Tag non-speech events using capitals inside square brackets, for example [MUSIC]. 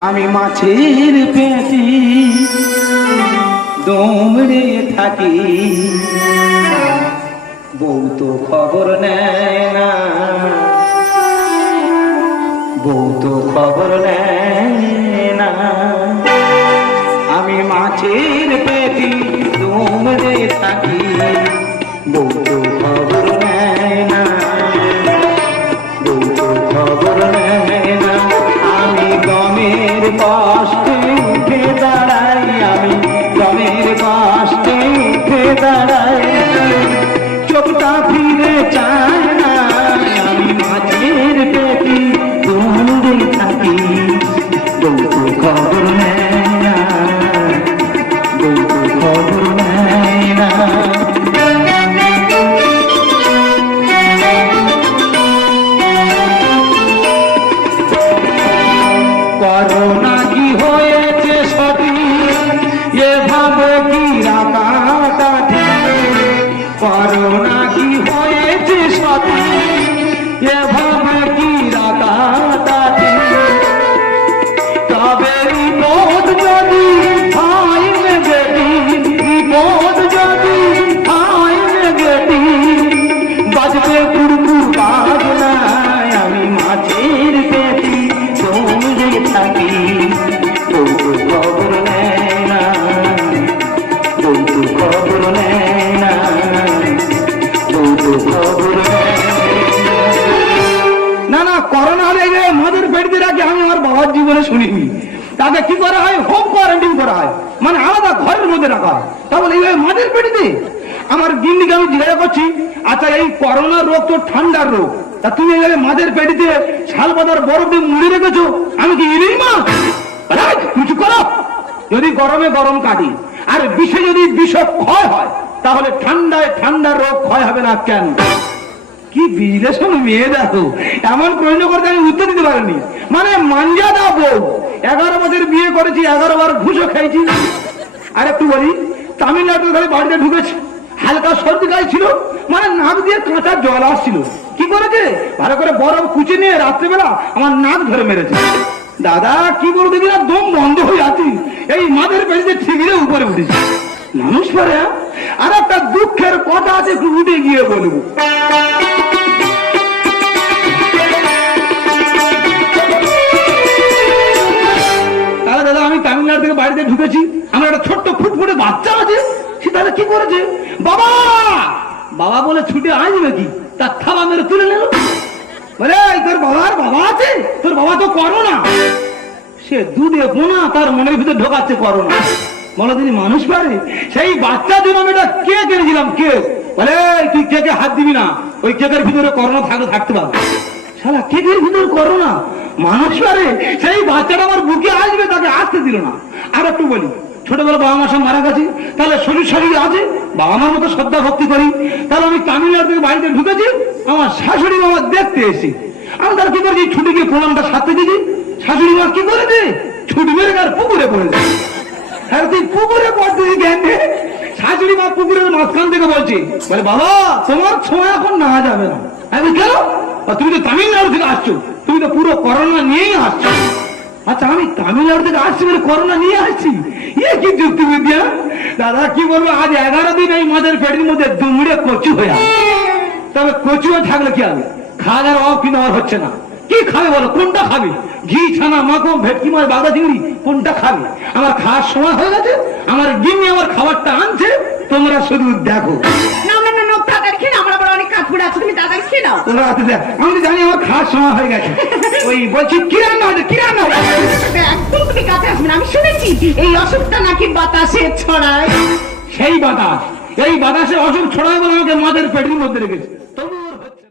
আমি মাছের পেটি দমড়ে থাকি। বউ তো খবর নেয় না। বউ তো খবর নেয় না। আমি মাছের পেটি দমড়ে থাকি। বউ গমের কষ্টে উঠে দাঁড়াই চোখটা করোনা কি হয়েছে সতী এভাবে কি রাতারাতি? তবে যদি না না করোনা হলে এই মদের পেটতে রাখি আমি আমার বাবার জীবনে শুনিনি। তাকে কি করা হয়? হোম কোয়ারেন্টাইন করা হয়। মানে আলাদা ঘরের মধ্যে রাখা হয়। তাহলে এইভাবে মদের পেটিতে আমার গিন্নিকে আমি জিজ্ঞাসা করছি আচ্ছা এই করোনা রোগ তো ঠান্ডার রোগ। তা তুমি এইভাবে মাদের পেটিতে শাল পাতার বরফ দিয়ে মুড়ে রেখেছো? আমি কি ইলিশ মাছ কিছু করো। যদি গরমে গরম কাটি, আর বিষে যদি বিষ ক্ষয় হয়, তাহলে ঠান্ডায় ঠান্ডার রোগ ক্ষয় হবে না কেন? কি বিশ্লেষণ মেয়ে দেখো? এমন প্রশ্ন করতে আমি উত্তর দিতে পারিনি। মানে মাঞ্জা দা বউ, এগারো বছর বিয়ে করেছি, এগারো বার ঘুষও খাইছি। আর একটু বলি তামিলনাড়ু ধরে বাড়িতে ঢুকেছি, হালকা সর্দি ছিল মানে নাক দিয়ে কাঁচা জল আসছিল। কি করেছে? ভালো করে বরফ কুচে নিয়ে রাত্রেবেলা আমার নাক ধরে মেরেছে। দাদা, কি বলব দেখি না, দম বন্ধ হয়ে আছি। এই মাদের পেড়িতে ঠিকরে উপরে উঠেছি। মানুষ পারে? আর একটা দুঃখের কথা আছে, একটু উঠে গিয়ে বলব। তামিলনাড়ু থেকে বাড়িতে ঢুকেছি আমার একটা ছোট্ট ফুটফুটে বাচ্চা আছে সে তাহলে কি করেছে? বাবা! বাবা বলে ছুটে আসবে কি তার থাবা মেরে তুলে নিল। বলে তোর বাবার বাবা আছে? তোর বাবা তো করো না সে দুধে পোনা তার মনের ভিতরে ঢোকাচ্ছে করোনা। বলো তিনি মানুষ পারে? সেই বাচ্চার জন্য আমি এটা কে কিনেছিলাম কে বলে "এই, তুই কেকে হাত দিবি না ওই কেকের ভিতরে করোনা থাকলে থাকতে পারবে। শালা কেকের ভিতরে করোনা? পারে সেই বাচ্চাটা আমার বুকে আসবে, তাকে আসতে দিল না। আর একটু বলি ছোটবেলা বাবা মার সঙ্গে মারা গেছে, তাহলে শরীর শরীর আছে? বাবা মার মতো শ্রদ্ধা ভক্তি করি। তাহলে আমি তামিলনাড়ু থেকে বাড়িতে ঢুকেছি, আমার শাশুড়ি মামা দেখতে এসে, আমি তার কি করেছি? ছুটে গিয়ে প্রণামটা সাথে দিয়েছি। শাশুড়ি মা কি করেছে? ছুটি মেরে আর পুকুরে পড়েছে। হ্যাঁ তুই পুকুরে পড়তে জ্ঞান। শাশুড়ি মা পুকুরের মাঝখান থেকে বলছে, বলে, বাবা, তোমার সময় এখন না যাবে না। আমি কেন? তুমি তো তামিলনাড়ু থেকে আসছো। তুমি তো পুরো করোনা নিয়েই আসছো। আচ্ছা আমি তামিলনাড়ু থেকে আসছি বলে করোনা নিয়ে আসছি? ইয়ে কি যুক্তিবিদ্যা দাদা, কি বলব, আজ এগারো দিন এই মাদের পেটের মধ্যে দুমড়ে কচু হয়ে তবে কচুও থাকলে কি হবে? খাওয়া দাওয়ার অভাব কিন্তু আমার হচ্ছে না। কি খাবে বলো? কোনটা খাবে? ঘি, ছানা, মাখন, ভেটকি মাছ বাগদা চিংড়ি, কোনটা খাবে? আমার খাওয়ার সময় হয়ে গেছে। আমার গিন্নি আমার খাবারটা আনছে। তোমরা শুধু দেখো না না না না তাড়াতাড়ি খেয়ে নাও আমার আবার অনেক কাজ পড়ে আছে তুমি তাড়াতাড়ি খেয়ে নাও তোমরা হাতে দেখ আমি জানি আমার খাওয়ার সময় হয়ে গেছে। [LAUGHS] ওই বলছি কি রান্না হয়েছে কি রান্না হয়েছে একদম তুমি কাছে আসবে আমি শুনেছি এই অসুখটা নাকি বাতাসে ছড়ায়। সেই বাতাস এই বাতাসে অসুখ ছড়ায় বলে আমাকে মাদের পেটের মধ্যে রেখেছে।